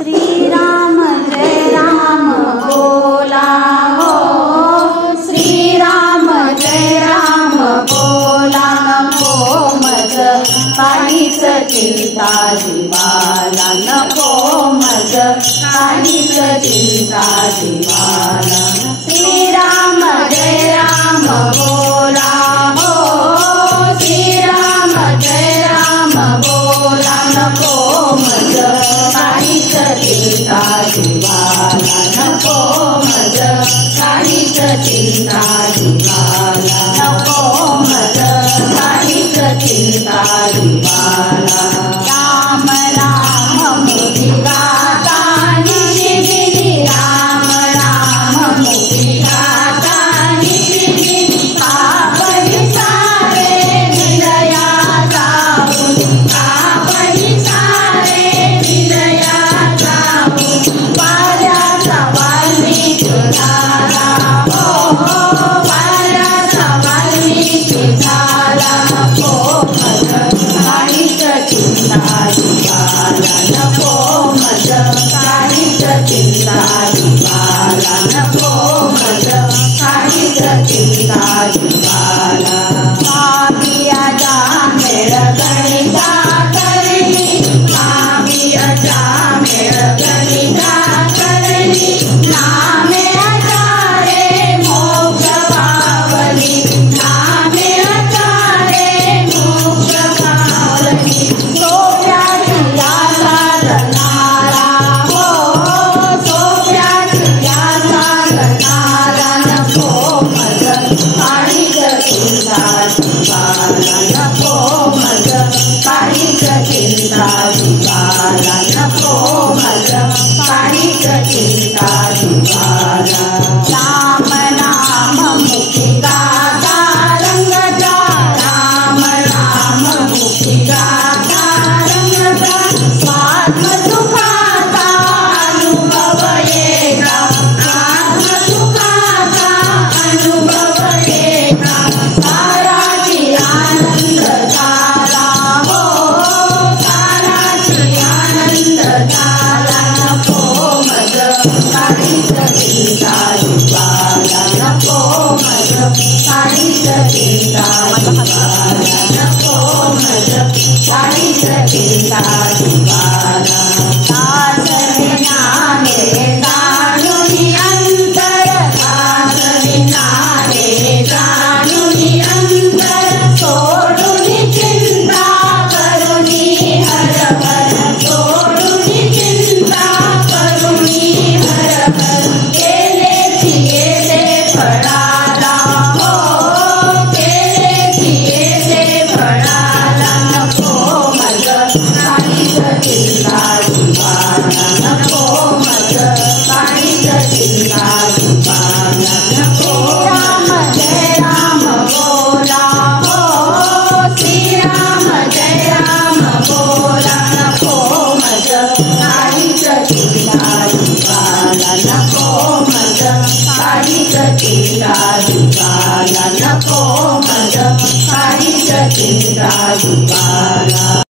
श्री राम जय राम बोला हो, श्री राम जय राम बोला नको मज काहीच चिंता जीवाला, नको मज काहीच चिंता जीवाला। श्री राम जय राम बोला हो, श्री राम जय राम बोला नको मज काहीच चिंता जीवाला, नको मज काहीच चिंता जीवाला, नको मज काहीच चिंता जीवाला। राम राम मुक्ती गाता निशिदिनी, राम राम मुक्ती गाता निशिदिनी, पापही सारे निलया जाऊन, पापही सारे निलया जाऊन, वाऱ्याचा वाल्मिक झाला हो, वाऱ्याचा वाल्मिक झाला नको मज काहीच चिंता जीवाला, नको मज काहीच चिंता जीवाला, नको मज काहीच चिंता जीवाला। काव्याचा मेळ गणिता करणी, काव्याचा मेळ गणिता करणी, नामे आचारे मोक्ष पावली, नामे आचारे मोक्ष पावली। सोप्याची या साधनाला हो, सोप्याची या साधनाला नको मज काहीच चिंता जीवाला, नको मज काहीच चिंता जीवाला, नको मज काहीच चिंता जीवाला। राम नाम मुक्ती गाता रंगता, राम नाम मुक्ती गाता रंगता, स्वात्म सुखाचा अनुभव येता, स्वात्म सुखाचा अनुभव येता, साराची आनंद झाला हो, साराची आनंद झाला नको मज काहीच चिंता जीवाला, नको मज काहीच चिंता जीवाला, नको मज काहीच चिंता जीवाला। दास विनाने जाणुनी अंतर, दास विनाने जाणुनी अंतर, सोडुनी चिंता करुनी हर हर, सोडुनी चिंता करुनी हर हर, केले थिये फळाला हो, केले थिये फळाला नको मज काहीच चिंता जीवाला, नको मज काहीच चिंता जीवाला। नको राम जय राम बोला हो, श्री राम जय राम बोला नको मज काहीच चिंता जीवाला, नको मज काहीच चिंता जीवाला, नको मज काहीच चिंता जीवाला।